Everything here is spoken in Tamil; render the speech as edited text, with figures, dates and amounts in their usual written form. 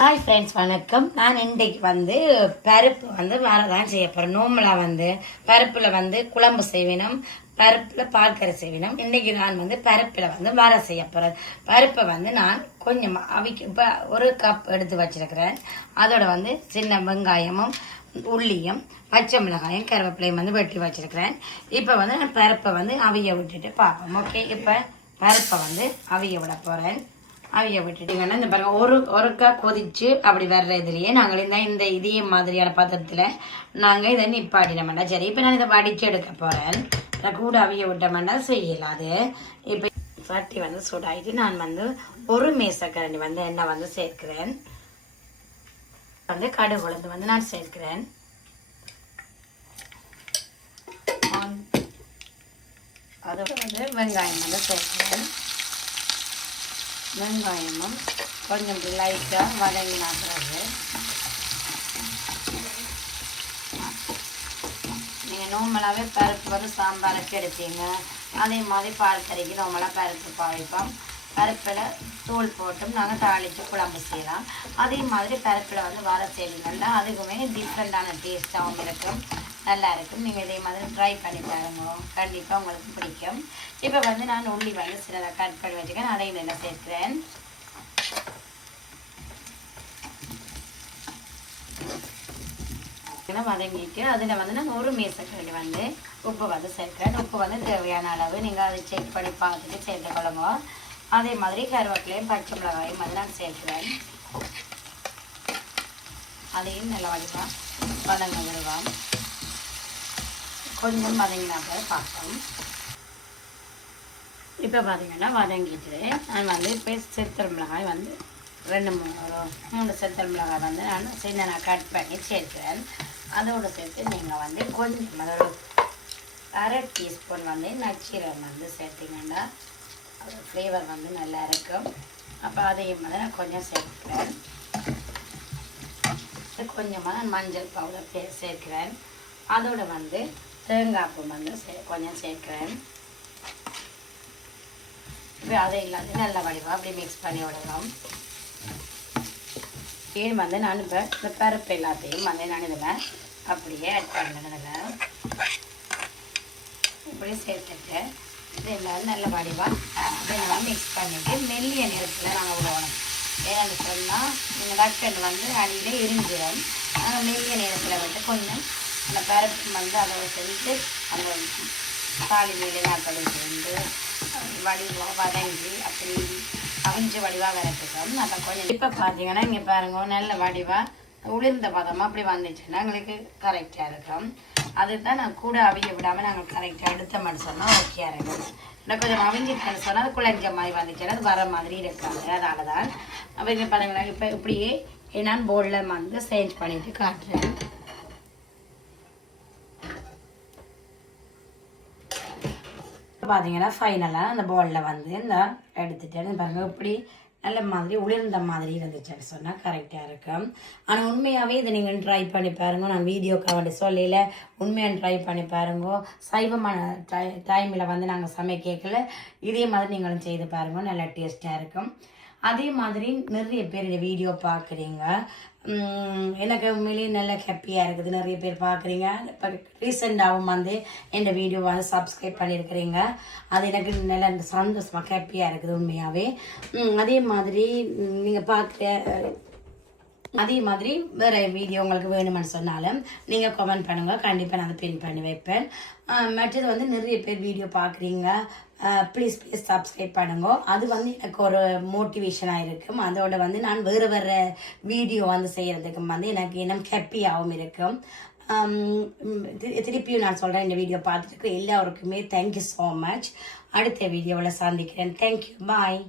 ஹாய் ஃப்ரெண்ட்ஸ், வணக்கம். நான் இன்றைக்கு பருப்பு வரதான் செய்ய போகிறேன். நோம்பலாக பருப்பில் குழம்பு செய்வினோம், பருப்பில் பால்கரை செய்வினோம். இன்றைக்கி நான் பருப்பில் வர செய்ய போகிறேன். பருப்பை நான் கொஞ்சமாக இப்போ ஒரு கப் எடுத்து வச்சிருக்கிறேன். அதோட சின்ன வெங்காயமும் உள்ளியும் பச்சை மிளகாயும் கருவேப்பிலையும் வெட்டி வச்சிருக்கிறேன். இப்போ நான் பருப்பை அவிய விட்டுட்டு பார்ப்போம். ஓகே, இப்போ பருப்பை அவிய விட போகிறேன். அவிய விட்டுட்டீங்கன்னா இந்த பாருங்க, ஒருக்கா கொதிச்சு அப்படி வர்ற இதுலயே நாங்கள் இந்த இதே மாதிரியான பதத்துல நாங்கள் இதை நிப்பாட்டினோம்டா. சரி, இப்போ நான் இதை வடிச்சு எடுக்க போறேன். கூட அவிய விட்டோம்னா செய்யலாது. இப்போ சட்டி சூடாயிட்டு நான் ஒரு மேசக்கரண்டி எண்ணெய் சேர்க்கிறேன். கடுகு உளுந்து நான் சேர்க்கிறேன். அதோட வெங்காயம் சேர்க்கிறேன். வெங்காயமும் கொஞ்சம் லைட்டாக வதங்கினா பிறகு நீங்கள் நார்மலாகவே பருப்பு சாம்பாருக்கு எடுப்பீங்க. அதே மாதிரி பால் கறிக்கு நார்மலாக பருப்பு பாய்ப்போம். பருப்பில் தூள் போட்டும் நாங்கள் தாளித்து குழம்பு செய்யலாம். அதே மாதிரி பருப்பில் வர செய்வீங்கன்னா அதுக்குமே டிஃப்ரெண்டான டேஸ்ட்டாகவும் இருக்கும், நல்லா இருக்கும். நீங்கள் இதே மாதிரி ட்ரை பண்ணி பாருங்க, கண்டிப்பாக உங்களுக்கு பிடிக்கும். இப்போ நான் உள்ளி சிலதை கட் பண்ணி வச்சுக்கேன், அதையும் இதில் சேர்க்கிறேன். வதங்கிட்டு அதில் நான் ஒரு மேசக்கரண்டி உப்பு சேர்க்கிறேன். உப்பு தேவையான அளவு நீங்கள் அதை செக் பண்ணி பார்த்துட்டு சேர்த்துக்கொள்ளுங்க. அதே மாதிரி கருவேப்பிலையும் பச்சை மிளகாயும் நான் சேர்க்கிறேன். அதையும் நல்லா வதங்க விடுவோம். கொஞ்சம் வதங்கினாக்க பார்ப்போம். இப்போ பார்த்தீங்கன்னா வதங்கிட்டு நான் இப்போ செத்தல் மிளகாய் 2-3 செத்தல் மிளகாய் நான் சின்ன கட் பண்ணி சேர்க்கிறேன். அதோடு சேர்த்து நீங்கள் கொஞ்சம் ஒரு அரை டீஸ்பூன் நச்சீரகம் சேர்த்திங்கன்னா அது ஃப்ளேவர் நல்லா இருக்கும். அப்போ அதையும் நான் கொஞ்சம் சேர்க்கிறேன். கொஞ்சமாக நான் மஞ்சள் பவுடர் சேர்க்கிறேன். அதோட தேங்காய் பூ கொஞ்சம் சேர்க்கிறேன். இப்போ அதை இல்லாத நல்ல வடிவாக அப்படி மிக்ஸ் பண்ணி விடலாம். ஏன் நான் இப்போ இந்த பருப்பு எல்லாத்தையும் நான் இதில் அப்படியே ஆட் பண்ணுறதில் இப்படி சேர்த்துட்டு இது எல்லாரும் நல்ல வடிவாக இதெல்லாம் மிக்ஸ் பண்ணிவிட்டு மெல்லிய நேரத்தில் நாங்கள் விடணும். ஏன்னு சொன்னால் நீங்கள் டக்குன்னு அடியில் எரிஞ்சிடும். நாங்கள் மெல்லிய நேரத்தில் விட்டு கொஞ்சம் அந்த பருப்பு அதோட சேர்த்து அந்த தாலி மேலே நாட்களை சேர்ந்து வடிவாக வதங்கி அப்படி அவிஞ்சு வடிவாக வரட்டுக்கும். நம்ம கொஞ்சம் இப்போ பார்த்தீங்கன்னா இங்கே பாருங்க, நல்ல வடிவாக உளுந்த பதமாக அப்படி வந்துச்சுன்னா எங்களுக்கு கரெக்டாக இருக்கும். அதுதான் நான் கூட அவிய விடாமல் நாங்கள் கரெக்டாக எடுத்த மாதிரி சொன்னால் ஓகேயாக இருக்கும். எனக்கு கொஞ்சம் அவிஞ்சிட்டு சொன்னால் அது குழஞ்ச மாதிரி வந்துச்சுன்னா அது வர மாதிரி இருக்காது. அதனால தான் அப்போ இங்கே பாருங்களா, இப்போ இப்படியே நான் போர்டில் சேஞ்ச் பண்ணிட்டு காட்டுறேன். பார்த்தீங்கன்னா ஃபைனலாக அந்த பவுலில் இந்த எடுத்துட்டேன். பாருங்கள், இப்படி நல்ல மாதிரி உளிர்ந்த மாதிரி இருந்துச்சுன்னு சொன்னால் கரெக்டாக இருக்கும். ஆனால் உண்மையாகவே இதை நீங்கள் ட்ரை பண்ணி பாருங்க. நான் வீடியோக்காக வேண்டி சொல்லல, உண்மையாக ட்ரை பண்ணி பாருங்க. சைவமான டைமில் நாங்கள் சமைக்கல இதே மாதிரி நீங்களும் செய்து பாருங்க, நல்லா டேஸ்ட்டாக இருக்கும். அதே மாதிரி நிறைய பேர் இந்த வீடியோ பார்க்குறீங்க. எனக்கு உண்மையிலேயே நல்ல ஹாப்பியாக இருக்குது. நிறைய பேர் பார்க்குறீங்க. இப்போ ரீசெண்டாகவும் இந்த வீடியோ சப்ஸ்கிரைப் பண்ணியிருக்கிறீங்க. அது எனக்கு நல்ல சந்தோஷமாக ஹாப்பியாக இருக்குது உண்மையாகவே. அதே மாதிரி நீங்கள் பார்க்குற அதே மாதிரி வேறு வீடியோ உங்களுக்கு வேணுமென்னு சொன்னாலும் நீங்கள் கமெண்ட் பண்ணுங்கள், கண்டிப்பாக நான் அதை பின் பண்ணி வைப்பேன். மற்றது நிறைய பேர் வீடியோ பார்க்குறீங்க, ப்ளீஸ் சப்ஸ்கிரைப் பண்ணுங்க. அது எனக்கு ஒரு மோட்டிவேஷனாக இருக்கும். அதோட நான் வேறு வீடியோ செய்கிறதுக்கு எனக்கு இன்னும் ஹாப்பியாகவும் இருக்கும். திருப்பியும் நான் சொல்கிறேன், இந்த வீடியோ பார்த்துட்டு எல்லாருக்குமே தேங்க்யூ ஸோ மச். அடுத்த வீடியோவில் சந்திக்கிறேன். தேங்க்யூ, பாய்.